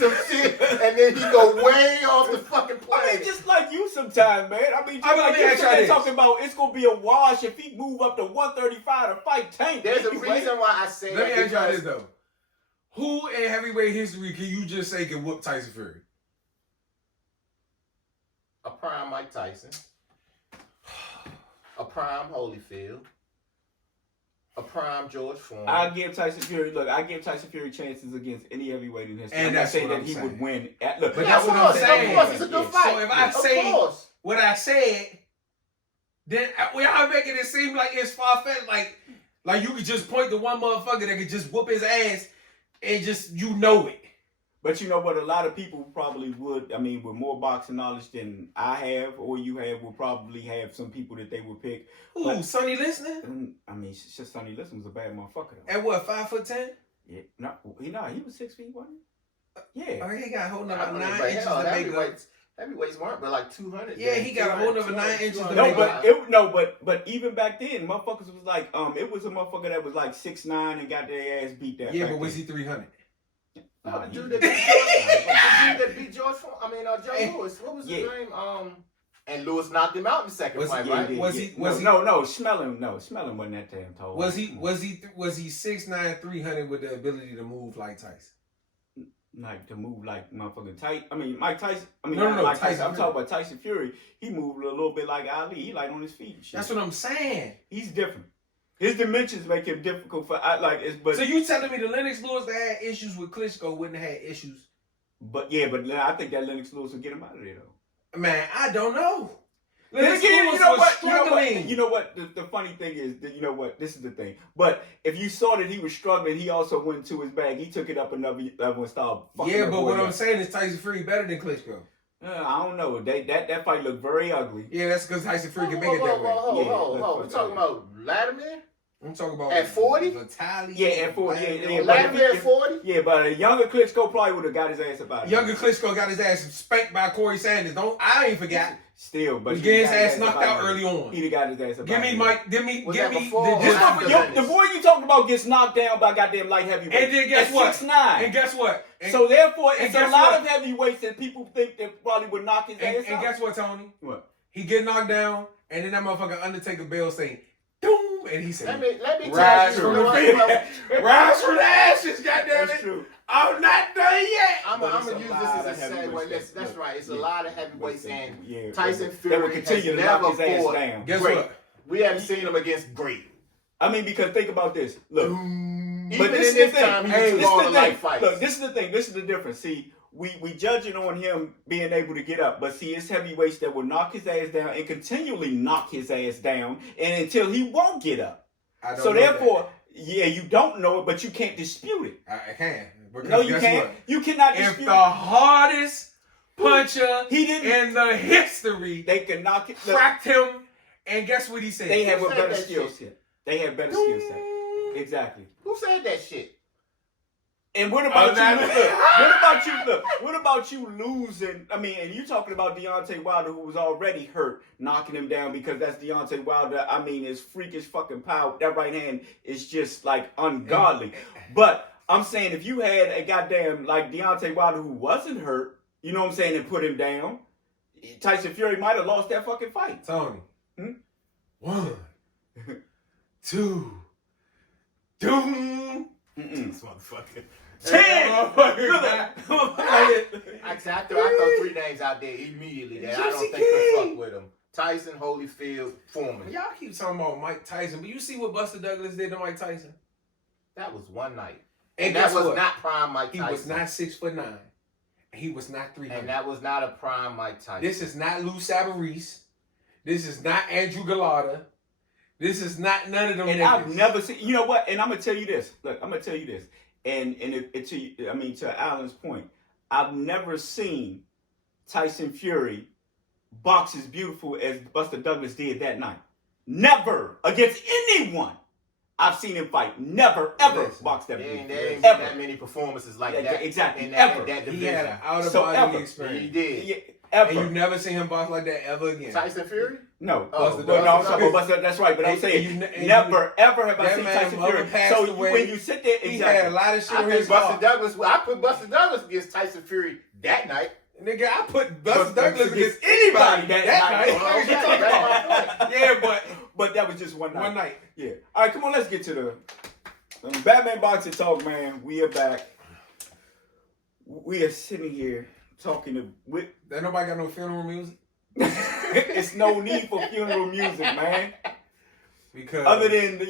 some shit, and then he go way off the fucking planet. I mean, just like you sometimes, man. I mean, just like you talking about, it's gonna be a wash if he move up to 135 to fight Tank. There's a reason why I say that. Let me ask y'all this though: who in heavyweight history can you just say can whoop Tyson Fury? A prime Mike Tyson, a prime Holyfield, a prime George Foreman. I give Tyson Fury chances against any heavyweight in history. I'm not saying that he would win. Look, but that's what I'm saying. Of course, it's a good fight. So if I say what I said, then we are making it seem like it's far-fetched. Like you could just point to one motherfucker that could just whoop his ass and just it. But you know what? A lot of people probably would. I mean, with more boxing knowledge than I have or you have, will probably have some people that they would pick. Ooh, Sonny Liston? I mean, it's just Sonny Liston was a bad motherfucker. Though. At what, 5'10"? Yeah, he was 6 feet, wasn't he? Yeah. Oh, he got a whole nother 9 inches to make up. Heavyweights weren't, but like 200. Yeah, he got a whole nother 9 inches to make up. But even back then, motherfuckers was like, it was a motherfucker that was like 6'9" and got their ass beat that. Yeah, but was he 300? The dude that beat George Foreman. I mean, Joe Lewis. What was his name? And Lewis knocked him out in the second fight, right? Was he? No, Smelling wasn't that damn tall. Was he 6'9", 300 with the ability to move like Tyson? Like to move like motherfucking tight. I mean, Mike Tyson. I mean, no, Mike Tyson. I'm talking about Tyson Fury. He moved a little bit like Ali. He like on his feet. Shit. That's what I'm saying. He's different. His dimensions make him difficult for But so you telling me the Lennox Lewis that had issues with Klitschko wouldn't have had issues? But I think that Lennox Lewis would get him out of there though. Man, I don't know. Lennox Lewis was struggling. You know what? The funny thing is that you know what? This is the thing. But if you saw that he was struggling, he also went to his bag. He took it up another level and started fucking. Yeah, but what I'm saying is Tyson Fury better than Klitschko. I don't know. That fight looked very ugly. Yeah, that's because Tyson Fury can make it that way. Hold. We talking about Vladimir? I'm talking about at 40? Vitaly. Yeah, at 40. Yeah, Vladimir at 40? Yeah, but a younger Klitschko probably would have got his ass about it. Younger Klitschko got his ass spanked by Corey Sanders. I ain't forgot. Still, but he get his ass knocked out early on. He'd have got his ass about Give me Mike. Give me. The boy you talking about gets knocked down by goddamn light heavyweight. And then guess what? 6'9". And guess what? So therefore, it's a lot of heavyweights that people think that probably would knock his ass out. And guess what, Tony? What? He get knocked down, and then that motherfucker Undertaker Bell saying, "Doom," and he said, "Let me rise from the ashes, goddamn it." True. I'm not done yet. I'm gonna use this as a segue. That's right. It's a lot of heavyweights, and Tyson Fury continue to knock his ass down. Guess what? We haven't seen him against great. I mean, because think about this. Look, but this is the thing. Look, this is the thing. This is the difference. See, we judging on him being able to get up, but see, it's heavyweights that will knock his ass down and continually knock his ass down, and until he won't get up. So therefore, you don't know it, but you can't dispute it. I can. No, you can't. What? You cannot dispute it. If the hardest puncher in the history, they can knock it, cracked him, and guess what he said? They have a better skill set. They have better skill set. Exactly. Who said that shit? And what about What about you losing? I mean, and you talking about Deontay Wilder, who was already hurt, knocking him down because that's Deontay Wilder. I mean, his freakish fucking power. That right hand is just like ungodly. But I'm saying if you had a goddamn like Deontay Wilder who wasn't hurt, you know what I'm saying, and put him down, Tyson Fury might have lost that fucking fight. Tony. 1, 2, doom. This motherfucker. 10. After I throw 3 names out there immediately that I don't think could fuck with him. Tyson, Holyfield, Foreman. Y'all keep talking about Mike Tyson, but you see what Buster Douglas did to Mike Tyson? That was one night. And that was not prime Mike Tyson. He was not 6'9". He was not 300. And that was not a prime Mike Tyson. This is not Lou Savarese. This is not Andrew Gallardo. This is not none of them. And I've never seen. You know what? And I'm gonna tell you this. Look, I'm gonna tell you this. And to Alan's point, I've never seen Tyson Fury box as beautiful as Buster Douglas did that night. Never against anyone. I've seen him fight. Never, ever box that beautiful. There ain't that many performances like that. Exactly. In that division. He had an out-of-body experience. He did. Ever. And you never seen him box like that ever again. Tyson Fury? No. Buster No, I'm Douglas. talking about Buster. That's right. But I'm saying never, ever have I seen Tyson Fury. So when you sit there, he had a lot of shit I on think his Buster heart. Douglas. I put Buster Douglas against Tyson Fury that night. Nigga, I put Buster Douglas against anybody that night. Yeah, but that was just one night. One night. Yeah. All right, come on. Let's get to the Batman Boxing Talk, man. We are back. We are sitting here talking to. Ain't nobody got no funeral music. It's no need for funeral music, man. Because other than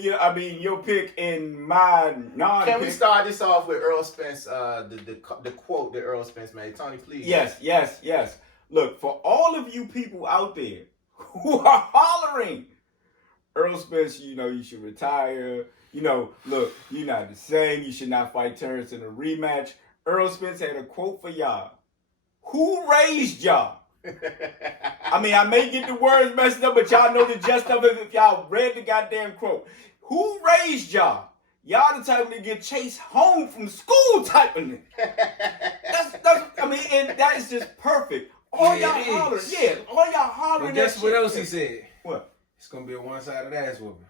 your pick and my non-pick. Can we start this off with Earl Spence? The quote that Earl Spence made. Tony, please. Yes. Look, for all of you people out there who are hollering, Earl Spence, you should retire. Look, you're not the same. You should not fight Terrence in a rematch. Earl Spence had a quote for y'all. Who raised y'all? I mean, I may get the words messed up, but y'all know the gist of it if y'all read the goddamn quote. Who raised y'all? Y'all the type to get chased home from school type of nigga. And that is just perfect. All y'all hollering. But guess what else he said? What? It's gonna be a one-sided ass whooping.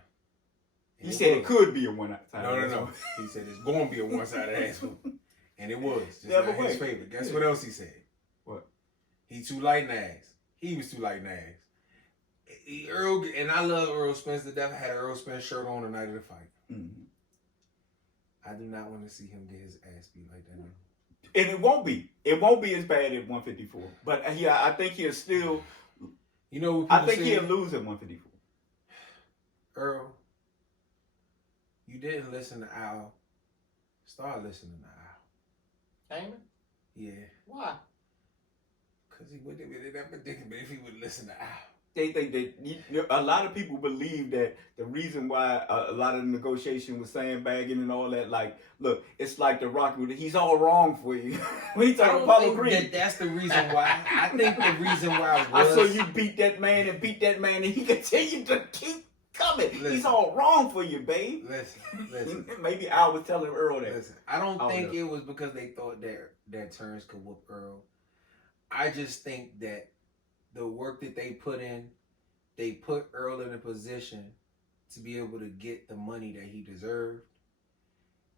He said it could be a one-sided. No. He said it's gonna be a one-sided ass whooping, and it was. Just Yeah, not his favorite. Guess what else he said? What? He too light in the ass. He was too light in the ass. Earl, and I love Earl Spence to death. I had an Earl Spence shirt on the night of the fight. Mm-hmm. I do not want to see him get his ass beat like that. And it won't be. It won't be as bad at 154. But I think he'll still. I think he'll lose at 154. Earl, you didn't listen to Al. Start listening to Al. Heyman? Yeah. Why? Because he wouldn't have been in that predicament if he would listen to Al. They think that a lot of people believe that the reason why a lot of the negotiation was sandbagging and all that, like, look, it's like the Rock. He's all wrong for you. When he talking Apollo Creed, that's the reason why. I think the reason why was I saw you beat that man, and he continued to keep coming. Listen, he's all wrong for you, babe. Listen. Maybe I was telling Earl that. Listen, I don't think it was because they thought that Terrence could whoop Earl. I just think that the work that they put in, they put Earl in a position to be able to get the money that he deserved,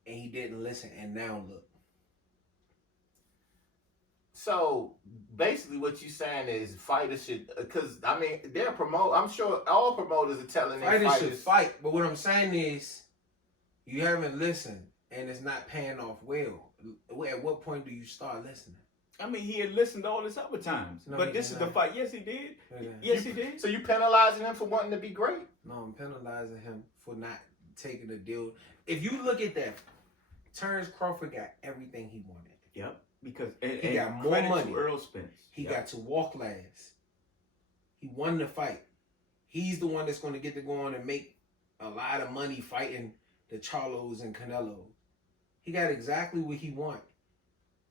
and he didn't listen, and now look. So basically what you're saying is fighters should, because I mean, I'm sure all promoters are telling their fighters fighters should fight, but what I'm saying is you haven't listened, and it's not paying off well. At what point do you start listening? I mean, he had listened all this other times. No, but this is the fight. Yes, he did. Yeah. He did. So you penalizing him for wanting to be great? No, I'm penalizing him for not taking the deal. If you look at that, Terrence Crawford got everything he wanted. Yep. Because he got more money. To Earl Spence. He got to walk last. He won the fight. He's the one that's going to get to go on and make a lot of money fighting the Charlos and Canelo. He got exactly what he wanted.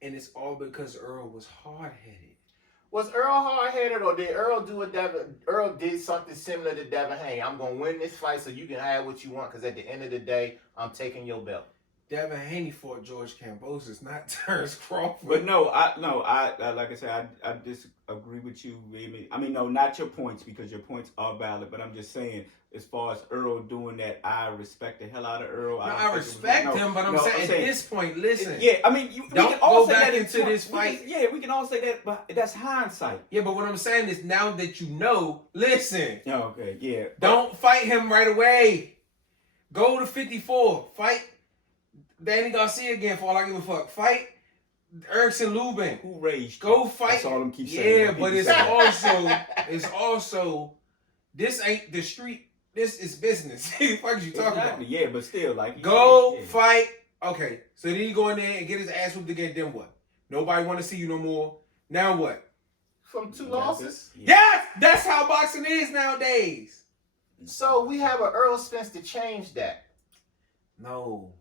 And it's all because Earl was hard-headed. Was Earl hard-headed, or did Earl do Earl did something similar to Devin Haney? I'm going to win this fight so you can have what you want, because at the end of the day, I'm taking your belt. Devin Haney fought George Kambosos, not Terrence Crawford. But no, I like I said, I disagree with you. I mean, no, not your points, because your points are valid. But I'm just saying, as far as Earl doing that, I respect the hell out of Earl. No, I respect him, but I'm saying at this point, listen. Yeah, I mean, we don't can all go say back that into this fight. We can all say that, but that's hindsight. Yeah, but what I'm saying is now that you know, listen. Oh, okay, yeah. Don't fight him right away. Go to 54. Fight Danny Garcia again for all I give a fuck. Fight Erickson Lubin. Who raised? Go fight. That's all I'm keep saying. Yeah, but it's also this ain't the street. This is business. What are you talking about? Yeah, but still, like go fight. Okay, so then you go in there and get his ass whooped again. Then what? Nobody want to see you no more. Now what? From 2 losses? Yeah. Yes, that's how boxing is nowadays. So we have an Earl Spence to change that. No.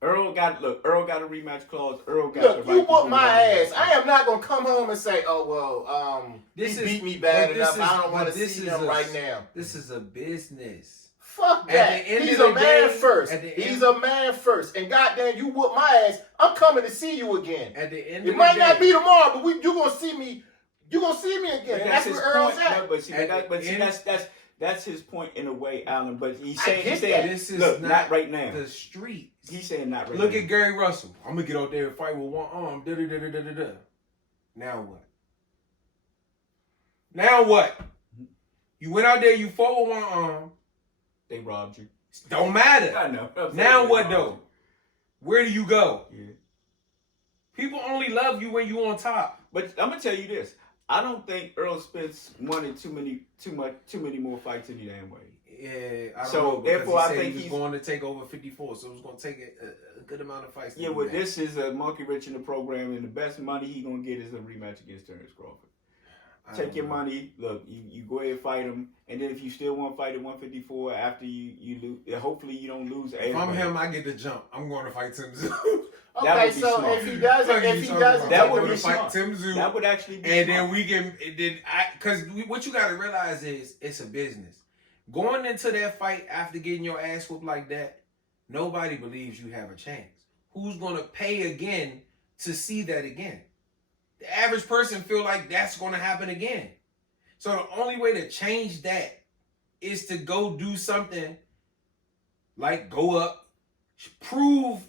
Earl got a rematch clause. Earl got Look, you whoop my ass. I am not gonna come home and say, "Oh well, he beat me bad enough. I don't want to see him right now." This is a business. Fuck that. He's a man first. He's a man first. And goddamn, you whoop my ass. I'm coming to see you again. At the end, it might not be tomorrow, but you gonna see me You gonna see me again. But And that's his where Earl's point. at. No, but see, that's his point in a way, Alan. But he's saying this is look, not right now. The streets. He's saying not right now. Look at Gary Russell. I'm gonna get out there and fight with one arm. Now what? Now what? You went out there, you fought with one arm. They robbed you. Don't matter. I know. Now what though? Where do you go? Yeah. People only love you when you on top. But I'm gonna tell you this. I don't think Earl Spence wanted too many more fights any damn way. Yeah, I don't So, know, therefore, he I think he's he's going to take over 54, so it's going to take a good amount of fights. Yeah, well, this is a monkey rich in the program, and the best money he gonna get is a rematch against Terrence Crawford. Take your money. Look, you go ahead and fight him, and then if you still want to fight at 154 after you lose, hopefully you don't lose. If I'm him, I get the jump. I'm going to fight Tim Zoo. Okay, so smart. if he doesn't, that would be fight smart. Tim Zoo. That would actually be and smart. then we can, because what you got to realize is it's a business. Going into that fight after getting your ass whooped like that, nobody believes you have a chance. Who's going to pay again to see that again? The average person feel like that's going to happen again. So the only way to change that is to go do something like go up, prove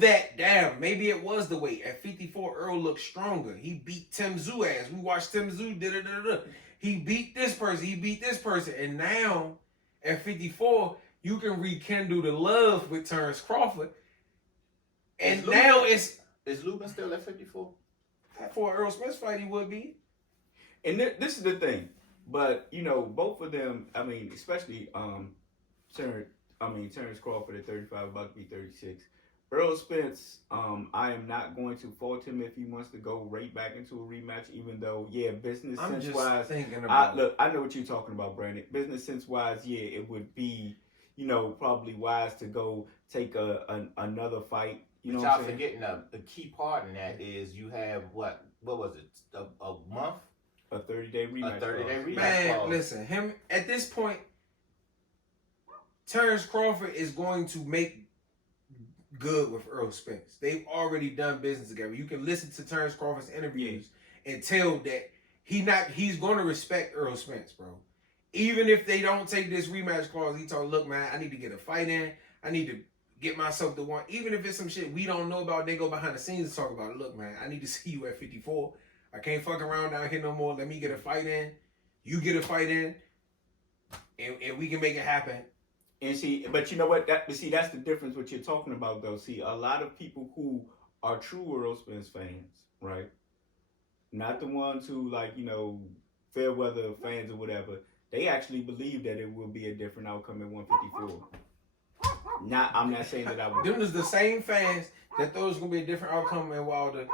that, damn, maybe it was the weight. At 54, Earl looked stronger. He beat Tim Zoo ass. We watched Tim Zoo, he beat this person. And now, at 54, you can rekindle the love with Terrence Crawford. And now it's... Is Lubin still at 54? For Earl Spence fight, he would be. And this is the thing. But, both of them, I mean, especially Terrence Crawford at 35, about to be 36. Earl Spence, I am not going to fault him if he wants to go right back into a rematch, even though, business sense-wise, I know what you're talking about, Brandon. Business sense-wise, it would be, probably wise to go take another fight. You know but what y'all I'm saying? forgetting a key part in that is you have what was it? A month? A 30-day rematch. A 30-day rematch. Man, listen, him at this point, Terrence Crawford is going to make good with Earl Spence. They've already done business together. You can listen to Terrence Crawford's interviews and tell that he's going to respect Earl Spence, bro. Even if they don't take this rematch clause, he told, look, man, I need to get a fight in. I need to get myself the one. Even if it's some shit we don't know about, they go behind the scenes and talk about it. Look, man, I need to see you at 54. I can't fuck around down here no more. Let me get a fight in. You get a fight in. And we can make it happen. And see, but you know what? That's the difference what you're talking about, though. See, a lot of people who are true Earl Spence fans, right? Not the ones who, fair weather fans or whatever, they actually believe that it will be a different outcome at 154. I'm not saying that I would. Them was the same fans that thought it was going to be a different outcome in Wilder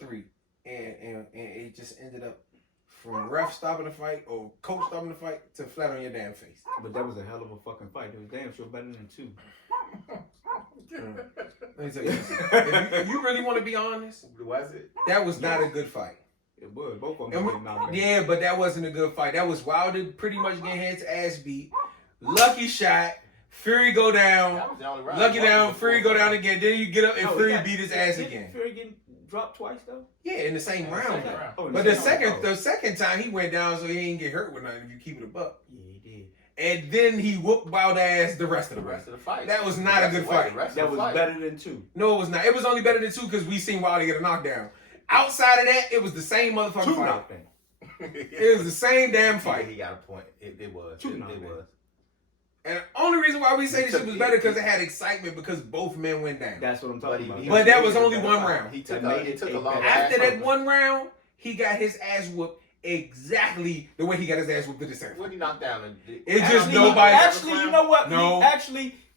3. And it just ended up from ref stopping the fight or coach stopping the fight to flat on your damn face. But that was a hell of a fucking fight. It was damn sure better than 2. Let me tell you, if you really want to be honest, Was it? that was not a good fight. It was. Both of them getting knocked out. Yeah, but that wasn't a good fight. That was Wilder pretty much getting his ass beat. Lucky shot. Fury go down. That was the only round. Lucky down. Fury go down again. Then you get up and Fury beat his ass again. Fury getting dropped twice though? Yeah, in the same round. Oh, But the second time he went down, so he ain't get hurt with nothing. If you keep it a buck. Yeah, he did. And then he whooped Wilder ass the rest of the way. fight. That was not a good fight. That was better than 2. No, it was not. It was only better than 2 because we seen Wilder get a knockdown. Outside of that, it was the same motherfucking 2 fight. knockdown. It was the same damn fight. He got a point. It was. 2 It knockdown. was. And the only reason why we say this shit was better because it had excitement because both men went down. That's what I'm talking about. But that was only one round. He took a long After that one round, he got his ass whooped exactly the way he got his ass whooped in the second. What did he knock down? It's just nobody. Actually, you know what? No.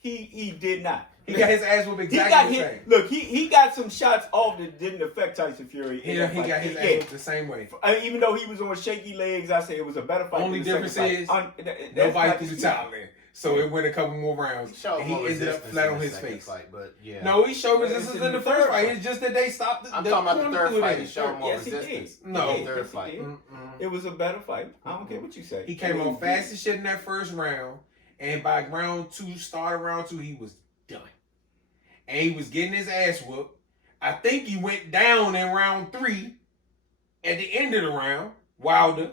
He did not. He got his ass whooped exactly the same. Look, he got some shots off that didn't affect Tyson Fury. Yeah, he got his ass whooped the same way. Even though he was on shaky legs, I say it was a better fight. Only difference is nobody threw the towel in. So it went a couple more rounds. And he ended up flat on his face. Fight, but yeah. No, he showed resistance in the first fight. It's just that they stopped I'm talking about the third fight. He showed more Yes, he resistance. did. No. The third fight. It was a better fight. I don't care what you say. He came on fast as shit in that first round. And by round 2, started round 2, he was done. And he was getting his ass whooped. I think he went down in round 3. at the end of the round, Wilder,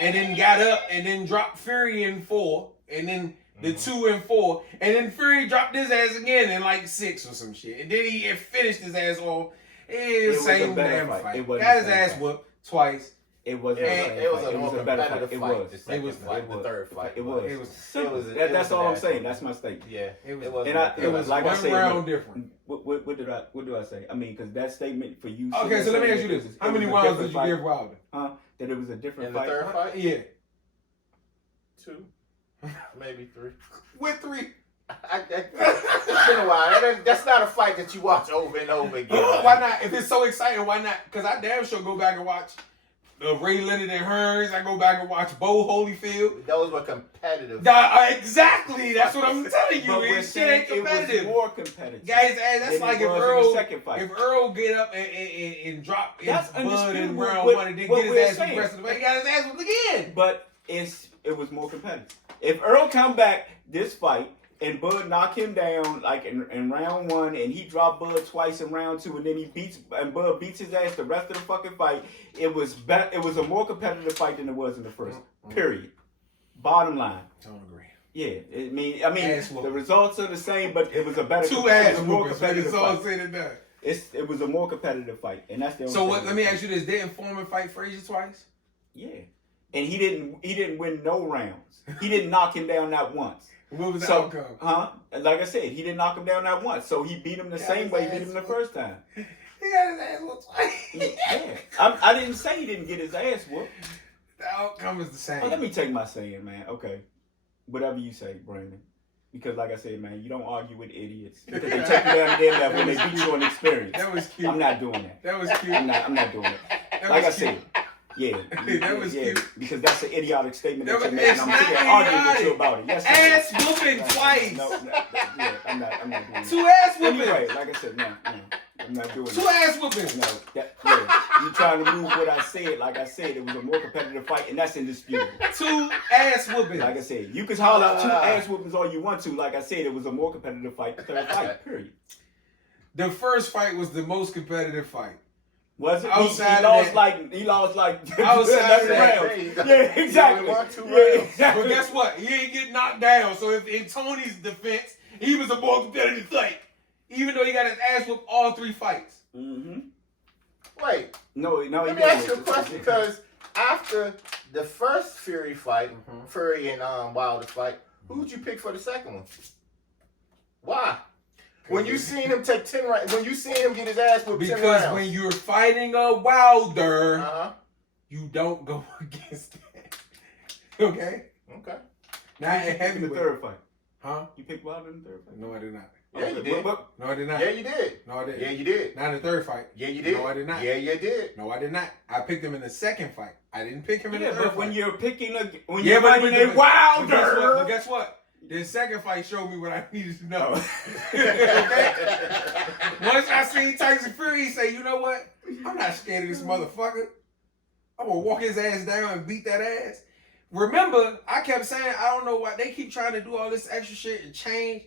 and then got up and then dropped Fury in 4, and then the 2 and 4, and then Fury dropped his ass again in like 6 or some shit, and then he finished his ass off. It was the same damn fight. Got his ass whooped twice. It was a more competitive fight. It was the third fight. It was. That's all I'm saying. That's my statement. Yeah, it was. It was like one I said, round different. What do I say? I mean, because that statement for you. Okay, so let me ask you this: how many rounds did you give Wilder? That it was a different fight. In the third fight? Yeah. 2, maybe 3. With 3. It's been a while. That's not a fight that you watch over and over again. Why not? If it's so exciting, why not? Because I damn sure go back and watch Ray Leonard and Hearns. I go back and watch Bo Holyfield. Those were competitive. Exactly. That's what I'm telling you. It's shit ain't competitive. It was more competitive. Guys, that's like if Earl get up and drop his blood in round 1 and then get his ass the rest of the way, he got his ass whooped again. But it was more competitive. If Earl come back this fight and Bud knock him down like in round 1 and he dropped Bud twice in round 2 and then Bud beats his ass the rest of the fucking fight, it was a more competitive fight than it was in the first. Period. Bottom line. I don't agree. Yeah, I mean the results are the same, but it was a better more competitive fight. It was a more competitive fight, and that's the only So what? Let me ask you this: didn't Foreman fight Frazier twice? Yeah, and he didn't win no rounds. He didn't knock him down not once. What was the outcome? Like I said, he didn't knock him down not once. So he beat him the same way he beat him the first time. He got his ass whooped twice. Yeah, I didn't say he didn't get his ass whooped. The outcome is the same. Oh, let me take my saying, man. Okay, whatever you say, Brandon. Because like I said, man, you don't argue with idiots. Because they take you down to their level and they beat you on experience. That was cute. I'm not doing that. That was cute. I'm not doing it. Like I said. Yeah, that was cute. Because that's an idiotic statement that you make, and I'm sitting there arguing with you about it. Yes, ass whooping twice. No, I'm not doing it. 2 ass whooping. Anyway, like I said, no, I'm not doing it. 2 ass whooping. No, you trying to move what I said. Like I said, it was a more competitive fight, and that's indisputable. 2 ass whoopings. Like I said, you can holler out 2 ass whoopings all you want to. Like I said, it was a more competitive fight. The third fight, period. The first fight was the most competitive fight. Was it? Outside he lost like outside 11 rounds. Yeah, exactly. But guess what? He ain't get knocked down. So if in Tony's defense, he was a more competitive fight, even though he got his ass whooped all 3 fights. Mm-hmm. Wait. No. Let me ask you a question, because after the first Fury fight, Fury and Wilder fight, who'd you pick for the second one? Why? When you seen him take 10 rounds, when you seen him get his ass whooped 10 rounds. Because when you're fighting a Wilder, you don't go against that. Okay? Okay. Now you picked in the third fight. Huh? You picked Wilder in the third fight? No, I did not. Yeah, you did. No, I did not. Yeah, you did. No, I didn't. Yeah, you did. Not in the third fight. Yeah, you did. No, I did not. Yeah, you did. No, I did not. I picked him in the second fight. I didn't pick him in the third fight. When you're picking you're fighting a Wilder. But guess what? The second fight showed me what I needed to know. Okay? Once I seen Tyson Fury say, you know what? I'm not scared of this motherfucker. I'm going to walk his ass down and beat that ass. Remember, I kept saying, I don't know why they keep trying to do all this extra shit and change.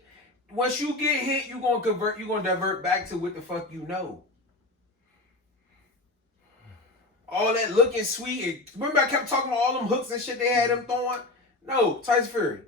Once you get hit, you're going to divert back to what the fuck you know. All that looking sweet. Remember I kept talking about all them hooks and shit they had him throwing? No, Tyson Fury.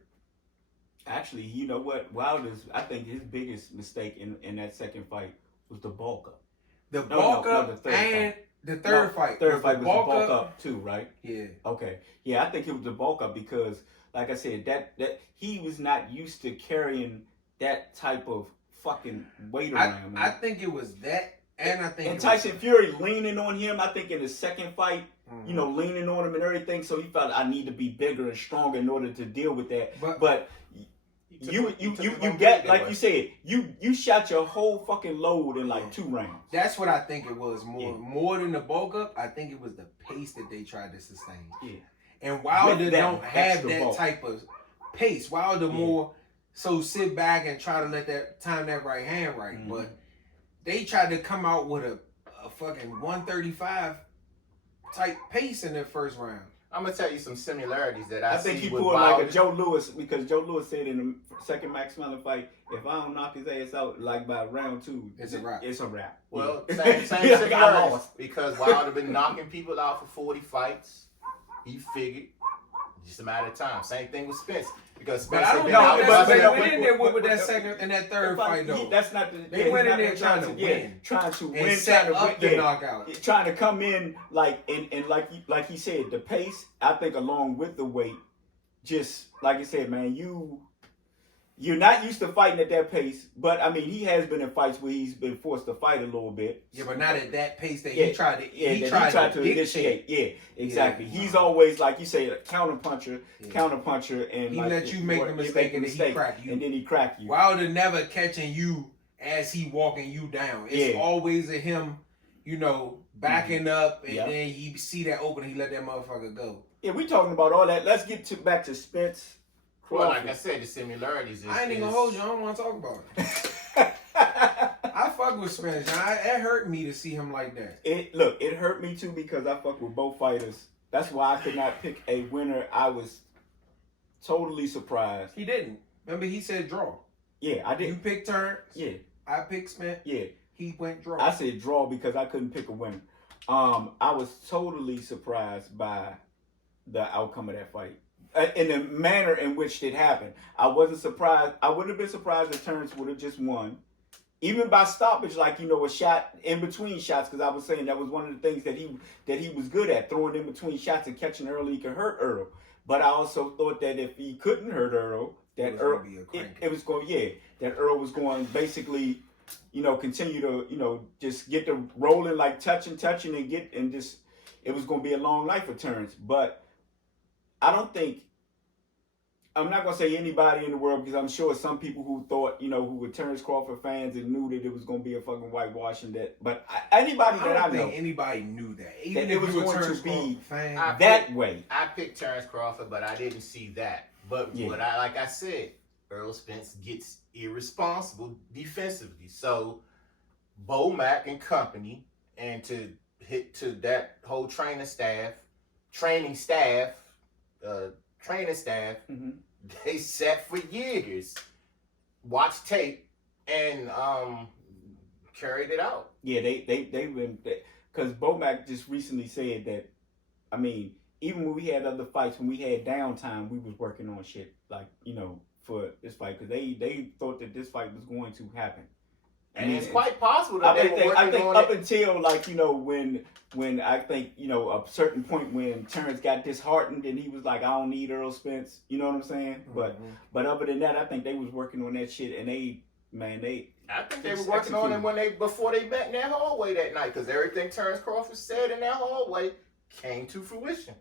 Actually, you know what? Wilder's, I think his biggest mistake in that second fight was the bulk up. The bulk up and the third fight. Third fight was the bulk up too, right? Yeah. Okay. Yeah, I think it was the bulk up because, like I said, that he was not used to carrying that type of fucking weight around. I think it was that, and I think and Tyson Fury leaning on him. I think in the second fight, leaning on him and everything. So he felt I need to be bigger and stronger in order to deal with that. But you get, like you said, you shot your whole fucking load in like 2 rounds. That's what I think it was more than the bulk up. I think it was the pace that they tried to sustain. Yeah. And Wilder don't have that type of pace. Wilder more so sit back and try to let that time that right hand right. Mm-hmm. But they tried to come out with a fucking 135 type pace in their first round. I'm gonna tell you some similarities that I see think he with pulled Wilder. like a Joe Louis, because Joe Louis said in the second Max Mellon fight, if I don't knock his ass out like by round 2, It's a wrap. It's a wrap. Well, Yeah. same Yeah, similarities. I lost. Because Wilder been knocking people out for 40 fights. He figured just a matter of time. Same thing with Spence. Because But Spence I don't been know out if busting they up went in there with that but- second and that third fight though. That's not the. They went in there trying to win. Trying to and win, set trying to up win, the knockout. trying to come in like and like he said, the pace. I think along with the weight, just like you said, man, you're not used to fighting at that pace. But I mean, he has been in fights where he's been forced to fight a little bit. Yeah, but not at that pace that Yeah, he tried to. Yeah, he tried to initiate. Yeah, exactly. Yeah. He's always, like you say, a counterpuncher, and He like, let you make the mistake and then he crack you. and then he crack you. Wilder never catching you as he walking you down. It's always a him, backing up, and then he see that opening, he let that motherfucker go. Yeah, we talking about all that. Let's get back to Spence. Well, like I said, the similarities is... I ain't even gonna hold you. I don't want to talk about it. I fuck with Spence. It hurt me to see him like that. It hurt me too because I fuck with both fighters. That's why I could not pick a winner. I was totally surprised. He didn't. Remember, he said draw. Yeah, I did. You picked Terrence. Yeah. I picked Spence. Yeah. He went draw. I said draw because I couldn't pick a winner. I was totally surprised by the outcome of that fight. In the manner in which it happened. I wasn't surprised. I wouldn't have been surprised if Terrence would have just won. Even by stoppage, like, a shot in between shots, because I was saying that was one of the things that he was good at, throwing in between shots and catching early. He could hurt Earl. But I also thought that if he couldn't hurt Earl, that Earl that Earl was going to basically, continue to, just get the rolling, like touching and just, it was going to be a long life for Terrence. But I don't think, I'm not going to say anybody in the world, because I'm sure some people who thought, who were Terrence Crawford fans and knew that it was going to be a fucking whitewashing that. But anybody that I know. think anybody knew that. Even that if it was you were going Terrence to be Crawford fan. that way. I picked Terrence Crawford, but I didn't see that. But like I said, Earl Spence gets irresponsible defensively. So Bomac and company, and to hit to that whole training staff, they sat for years, watched tape, and carried it out. Yeah, they went, because Bomac just recently said that, I mean, even when we had other fights, when we had downtime, we was working on shit, like, for this fight, because they thought that this fight was going to happen. And it's quite possible that they were working on up it. until, like, when I think, a certain point when Terrence got disheartened and he was like, I don't need Earl Spence, you know what I'm saying? Mm-hmm. But other than that, I think they was working on that shit, and I think they were working on it before they met in that hallway that night, because everything Terrence Crawford said in that hallway came to fruition.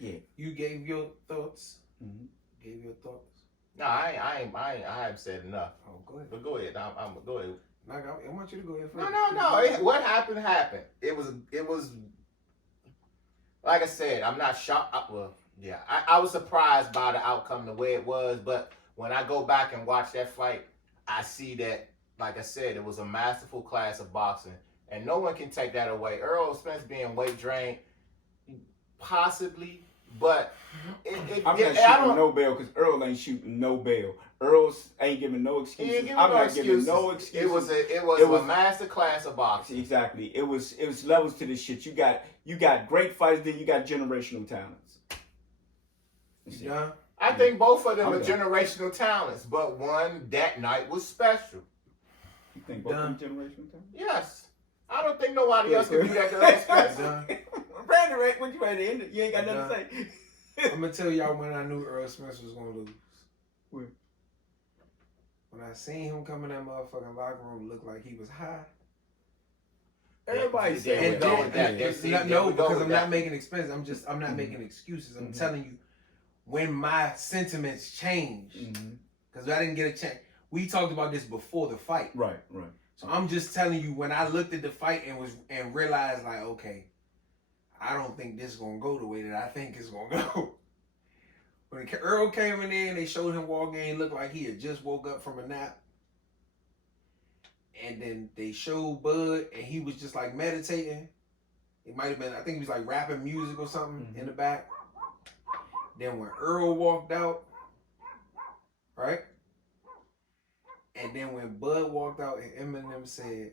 Yeah. You gave your thoughts. Mm-hmm. Gave your thoughts. No, I haven't said enough. Oh, go ahead. But go ahead. I'm go ahead. I want you to go ahead first. No. What happened happened. It was like I said. I'm not shocked. I was surprised by the outcome the way it was. But when I go back and watch that fight, I see that, like I said, it was a masterful class of boxing, and no one can take that away. Earl Spence being weight drained, possibly, but I'm not shooting no bail, because Earl ain't shooting no bail. Earl ain't giving no excuses. I'm not giving no excuses. It was a master class of boxing. Exactly. It was levels to this shit. You got great fighters, then you got generational talents. Yeah. I think both of them are generational talents, but one that night was special. You think both of them generational talents? Yes. I don't think nobody else can do that to Earl Spence. Brandon, what you ready to end it? You ain't got nothing to say. I'm gonna tell y'all when I knew Earl Spence was gonna lose. When I seen him come in that motherfucking locker room, looked like he was high. Everybody said that. No, because I'm not making excuses. I'm not making excuses. I'm telling you when my sentiments changed. Because I didn't get a chance. We talked about this before the fight. Right. So I'm just telling you when I looked at the fight and realized, like, okay, I don't think this is gonna go the way that I think it's gonna go. When Earl came in there and they showed him walking, he looked like he had just woke up from a nap. And then they showed Bud and he was just like meditating. It might have been, I think he was like rapping music or something in the back. Then when Earl walked out, right? And then when Bud walked out and Eminem said,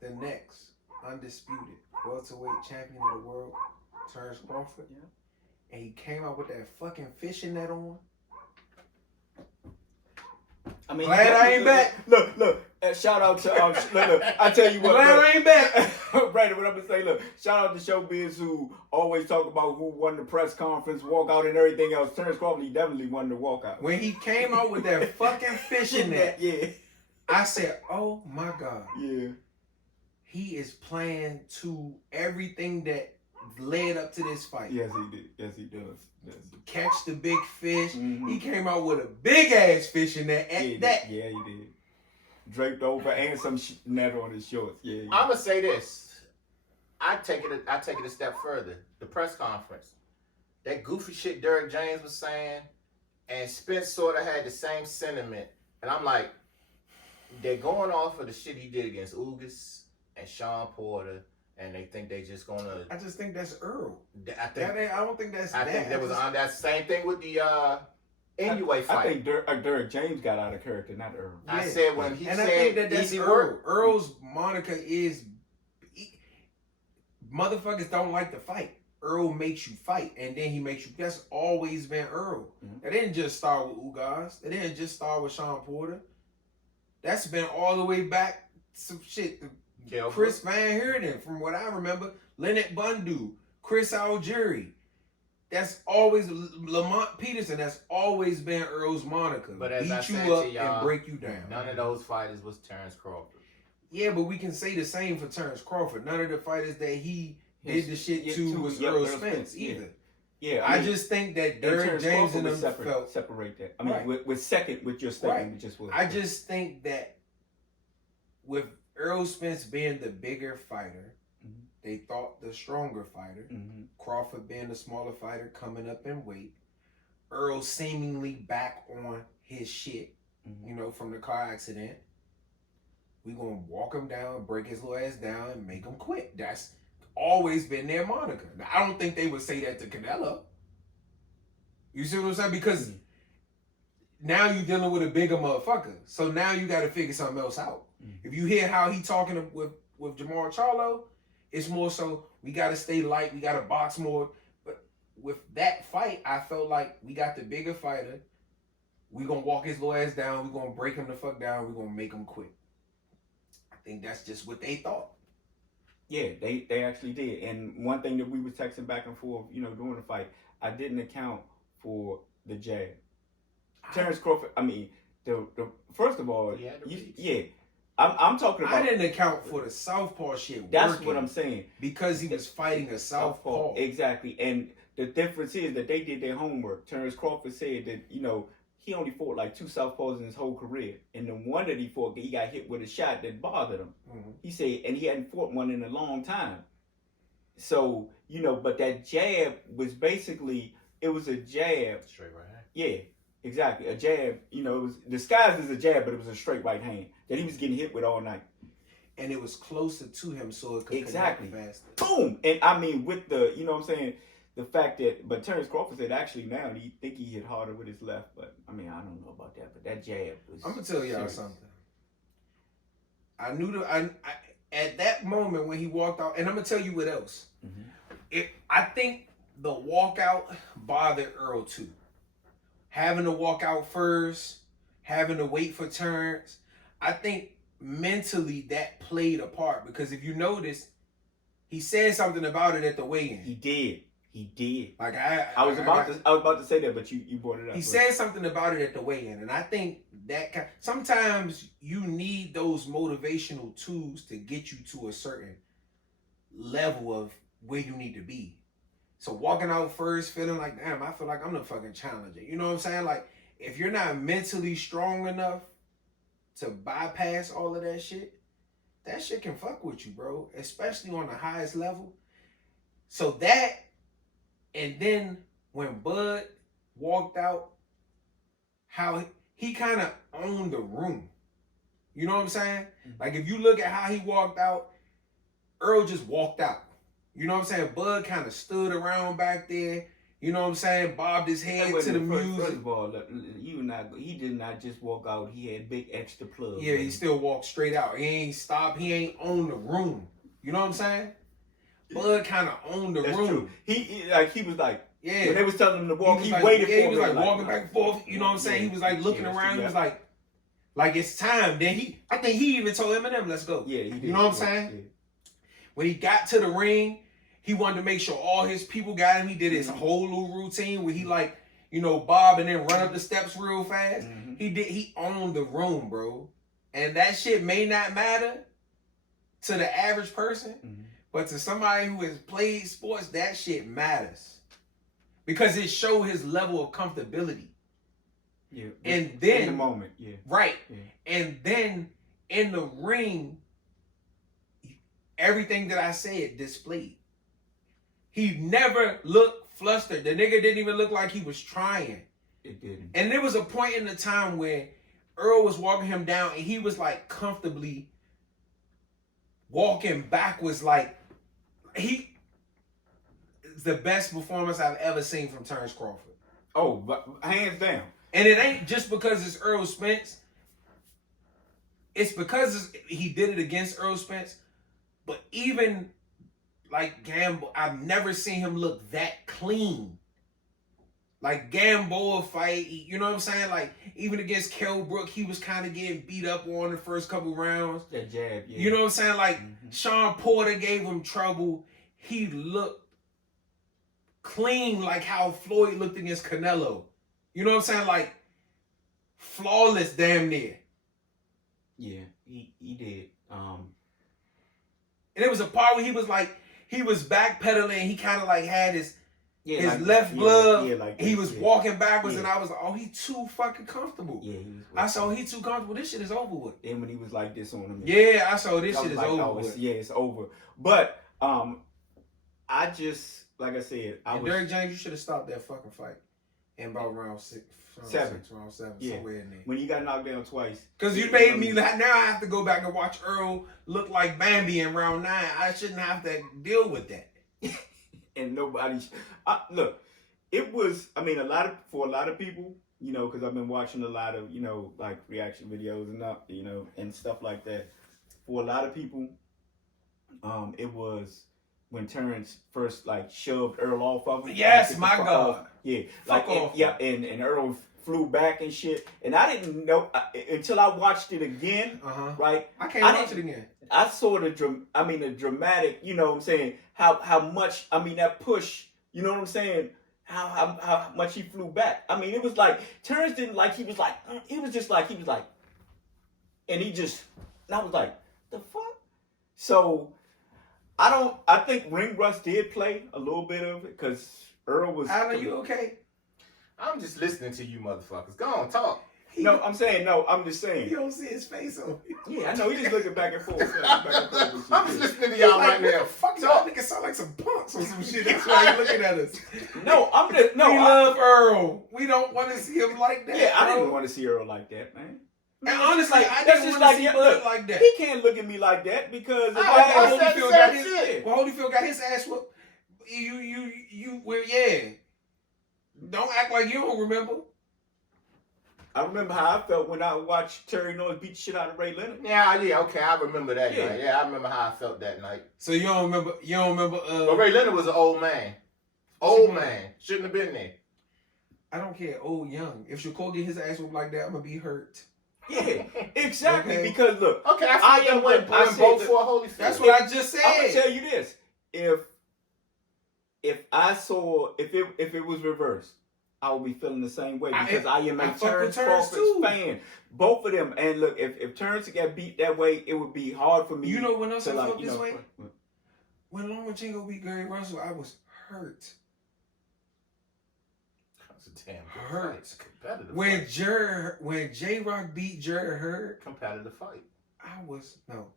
the next undisputed welterweight champion of the world, Terrence Crawford. Yeah. And he came out with that fucking fishing net on. I mean, glad I ain't back. Look. Shout out to look. I tell you what. Glad I ain't back. Brandon, what I'm gonna say. Look, shout out to Showbiz who always talk about who won the press conference, walkout, and everything else. Terrence Crawford, he definitely won the walkout. When he came out with that fucking fishing net, yeah, I said, "Oh my God." Yeah. He is playing to everything that led up to this fight. Yes, he did. Yes, he does. Yes. Catch the big fish. Mm-hmm. He came out with a big ass fishing net at that. Yeah, he did. Draped over and some net on his shorts. Yeah. I'm gonna say this. I take it a step further. The press conference, that goofy shit Derrick James was saying, and Spence sort of had the same sentiment. And I'm like, they're going off of the shit he did against Ugas and Sean Porter, and they think they just gonna. I just think that's Earl. I don't think that's. I think there was on that same thing with the Inoue fight. I think Derrick James got out of character, not Earl. Yeah. I said when he and said I think that's easy Earl. work. Earl's moniker is motherfuckers don't like to fight. Earl makes you fight, and then he makes you. That's always been Earl. Mm-hmm. That didn't just start with Ugas. That didn't just start with Sean Porter. That's been all the way back some shit. Chris Van Heerden, from what I remember, Leonard Bundu, Chris Algieri. That's always Lamont Peterson. That's always been Earl's moniker. But as beat I you said up to y'all, and break you down. None of those fighters was Terrence Crawford. Yeah, but we can say the same for Terrence Crawford. None of the fighters that he did the shit to was Earl Spence either. Yeah, I just think that Derrick James and them separate that. I mean, with your statement, just was. I just think that with Earl Spence being the bigger fighter, they thought the stronger fighter. Crawford being the smaller fighter coming up in weight. Earl seemingly back on his shit, from the car accident. We gonna walk him down, break his little ass down, and make him quit. That's always been their moniker. Now, I don't think they would say that to Canelo. You see what I'm saying? Because now you're dealing with a bigger motherfucker. So now you got to figure something else out. If you hear how he talking with Jamal Charlo, it's more so we got to stay light. We got to box more. But with that fight, I felt like we got the bigger fighter. We going to walk his little ass down. We going to break him the fuck down. We going to make him quit. I think that's just what they thought. Yeah, they actually did. And one thing that we were texting back and forth, during the fight, I didn't account for the jab. Terrence Crawford, I mean, the first of all, I'm talking about. I didn't account for the southpaw shit. That's what I'm saying. Because he was fighting a southpaw. Exactly. And the difference is that they did their homework. Terrence Crawford said that, he only fought like 2 southpaws in his whole career. And the one that he fought, he got hit with a shot that bothered him. He said, and he hadn't fought one in a long time. So, but that jab was basically, it was a jab. Straight right hand. Yeah, exactly. A jab, it was disguised as a jab, but it was a straight right hand that he was getting hit with all night. And it was closer to him, so it could connect faster. Boom! And I mean, with the, what I'm saying, the fact that, but Terrence Crawford said actually now he think he hit harder with his left, but I mean, I don't know about that, but that jab was. I'm gonna tell y'all something. I knew at that moment when he walked out, and I'm gonna tell you what else. I think the walkout bothered Earl too. Having to walk out first, having to wait for turns. I think mentally that played a part because if you notice, he said something about it at the weigh-in. He did. Like I was about to say that, but you brought it up. He said something about it at the weigh-in, and I think that sometimes you need those motivational tools to get you to a certain level of where you need to be. So walking out first, feeling like, damn, I feel like I'm the fucking challenger. You know what I'm saying? Like, if you're not mentally strong enough to bypass all of that shit can fuck with you, bro. Especially on the highest level. So that, and then when Bud walked out, how he kind of owned the room. You know what I'm saying? Like, if you look at how he walked out, Earl just walked out. You know what I'm saying? Bud kind of stood around back there. You know what I'm saying? Bobbed his head to the music. First of all, he did not just walk out. He had big extra plug. Yeah, he still walked straight out. He ain't stopped. He ain't owned the room. You know what I'm saying? Bud kind of owned the room. True. He was like, yeah. When they was telling him to walk, he like, waited for him. He was like walking back and forth. You know what I'm saying? He was like looking around. He was like it's time. Then I think he even told Eminem, let's go. Yeah, he did. You know what I'm saying? Yeah. When he got to the ring, he wanted to make sure all his people got him. He did his whole little routine where he like, bob and then run up the steps real fast. Mm-hmm. He owned the room, bro. And that shit may not matter to the average person, but to somebody who has played sports, that shit matters. Because it showed his level of comfortability. Yeah. And then in the moment, yeah. Right. Yeah. And then in the ring, everything that I said displayed. He never looked flustered. The nigga didn't even look like he was trying. It didn't. And there was a point in the time where Earl was walking him down and he was like comfortably walking backwards, like the best performance I've ever seen from Terrence Crawford. Oh, but hands down. And it ain't just because it's Earl Spence. It's because he did it against Earl Spence. But even like Gamboa, I've never seen him look that clean. Like Gamboa fight, you know what I'm saying? Like even against Kell Brook, he was kind of getting beat up on the first couple rounds. That jab, yeah. You know what I'm saying? Like Sean Porter gave him trouble. He looked clean like how Floyd looked against Canelo. You know what I'm saying? Like flawless damn near. Yeah, he did. And it was a part where he was backpedaling. He kind of like had his left glove. Yeah, like he was walking backwards, and I was like, "Oh, he too fucking comfortable." Yeah, I saw he too comfortable. This shit is over with. Then when he was like this on him, yeah, I saw this shit is over with. Yeah, it's over. But I just like I said, Derrick James, you should have stopped that fucking fight in about round seven, yeah. Somewhere in there. When you got knocked down twice. Because you made me, now I have to go back and watch Earl look like Bambi in round 9. I shouldn't have to deal with that. And nobody, look, it was, for a lot of people, because I've been watching a lot of, like reaction videos and stuff like that. For a lot of people, it was when Terrence first shoved Earl off of him. Yes, my God. Off. Yeah, and Earl flew back and shit. And I didn't know until I watched it again. Right? I can't watch it again. I saw the dramatic. You know what I'm saying? How much? That push. You know what I'm saying? How much he flew back. It was like Terrence didn't he was like, and I was like, the fuck. So. I think ring rust did play a little bit of it because Earl was. Alan, you okay? I'm just listening to you motherfuckers. Go on, talk. I'm just saying. You don't see his face on me. Yeah, I know. He just looking back and forth. I'm just listening to y'all right now. Fuck y'all niggas sound like some punks or some shit. That's why you looking at us. No, we love Earl. We don't want to see him like that. Yeah, I didn't want to see Earl like that, man. And honestly, I didn't want to see Bud like that. He can't look at me like that because Holyfield got his ass whooped. Don't act like you don't remember. I remember how I felt when I watched Terry Noyes beat the shit out of Ray Leonard. Yeah, okay, I remember that night. Yeah, I remember how I felt that night. So you don't remember? But Ray Leonard was an old man. Old man. Shouldn't have been there. I don't care, old, young. If Shakur get his ass whooped like that, I'm gonna be hurt. Yeah, exactly. Okay. Because look, I am both for Holyfield. That's what I just said. I'm gonna tell you this: if it was reversed, I would be feeling the same way because I am a Terrence Crawford fan. Both of them, and look, if Terrence got beat that way, it would be hard for me. You know when else I felt this way? When Lomachenko beat Gary Russell, I was hurt. Damn hurt. When J-Rock beat Jerry Hurd, competitive fight. I was no.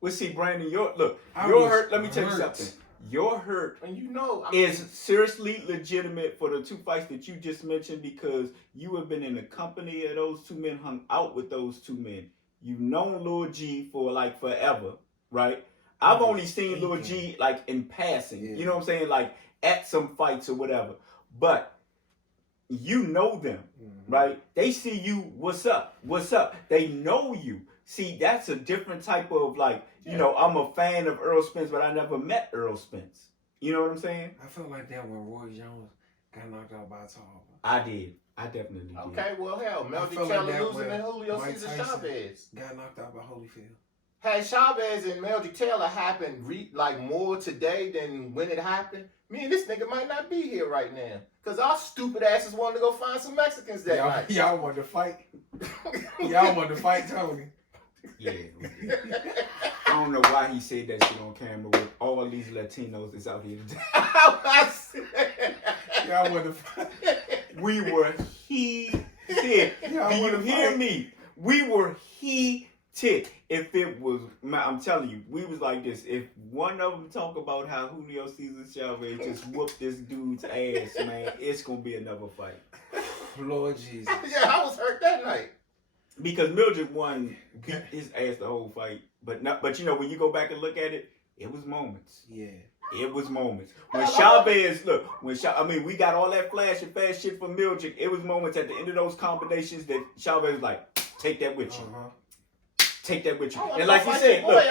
Well, see, Brandon, your hurt. Let me tell you something. Your hurt, and is seriously legitimate for the two fights that you just mentioned because you have been in the company of those two men, hung out with those two men. You've known Lil G for forever, right? I've only seen Lil G in passing. Yeah. You know what I'm saying? at some fights or whatever. But you know them, right? They see you, what's up? They know you. See, that's a different type of like, you know, I'm a fan of Earl Spence, but I never met Earl Spence. You know what I'm saying? I felt like that when Roy Jones got knocked out by Tom. I did. I definitely did. Okay, well, hell, Melody Taylor losing to Julio Cesar Chavez. Got knocked out by Holyfield. Had Chavez and Melody Taylor happened like more today than when it happened, me and this nigga might not be here right now. Because our stupid asses wanted to go find some Mexicans that night. Y'all wanted to fight. Y'all wanted to fight Tony. Yeah. I don't know why he said that shit on camera with all these Latinos that's out here today. Y'all wanted to fight. We were heated. Do you hear me? We were heated. If it was, I'm telling you, we was like this. If one of them talk about how Julio Cesar Chavez just whooped this dude's ass, man, it's gonna be another fight. Lord Jesus. Yeah, I was hurt that night. Because Mildred won, beat his ass the whole fight. But you know, when you go back and look at it, it was moments. Yeah. It was moments. When Chavez, we got all that flash and fast shit from Mildred. It was moments at the end of those combinations that Chavez was like, take that with you. Take that with you. And like you said, look,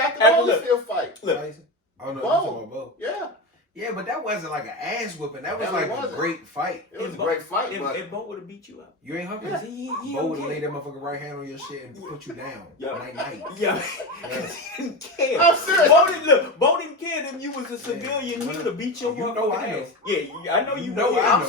fight. Look. Oh, no, Bo. Yeah. Yeah, but that wasn't like an ass whooping. That was like a great fight. It was a great fight. If Bo would have beat you up. You ain't hungry. Yeah. Bo would have laid that motherfucking right hand on your shit and put you down. Night. Yeah. He didn't care. I'm serious. Bo didn't care if you was a civilian. He would have beat your motherfucking ass. Yeah, I know you know. I'm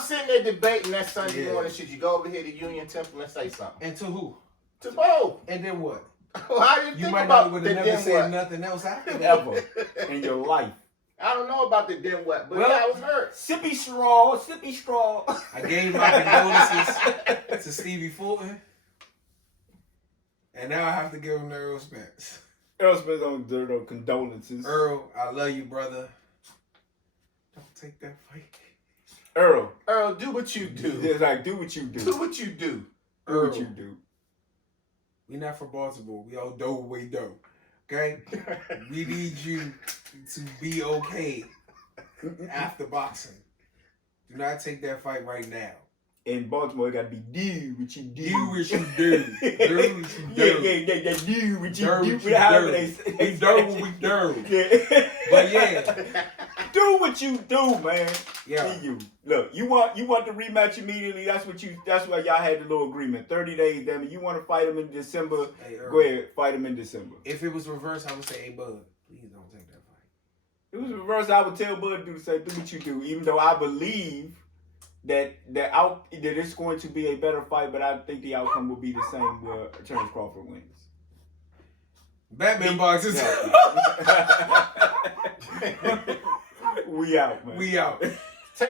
sitting there debating that Sunday morning. Should you go over here to Union Temple and say something? And to who? To Bo. And then what? How do you think might about would the have never said what? nothing else after that. Ever in your life. I don't know about the then what, but yeah, I was hurt. Sippy straw. I gave my condolences to Stevie Fulton. And now I have to give him to Earl Spence. Earl Spence on dirt condolences. Earl, I love you, brother. Don't take that fight. Earl, do what you do. It's like, do what you do. Do what you do. Do what you do. We not from Baltimore. We all do what we do. Okay? We need you to be okay after boxing. Do not take that fight right now. In Baltimore, it got to be do what you do. Do what you do. Do what you do. Yeah. Do what you do. We do what we do. Yeah. But yeah. Do what you do, man. Yeah. Look, you want the rematch immediately. That's why y'all had the little agreement. 30 days, damn it. You want to fight him in December? Hey, go ahead, fight him in December. If it was reversed, I would say, hey, bud, please don't take that fight. If it was reversed, I would tell Bud to say, do what you do. Even though I believe that it's going to be a better fight, but I think the outcome will be the same where Terrence Crawford wins. Batman boxes. We out, man. We out.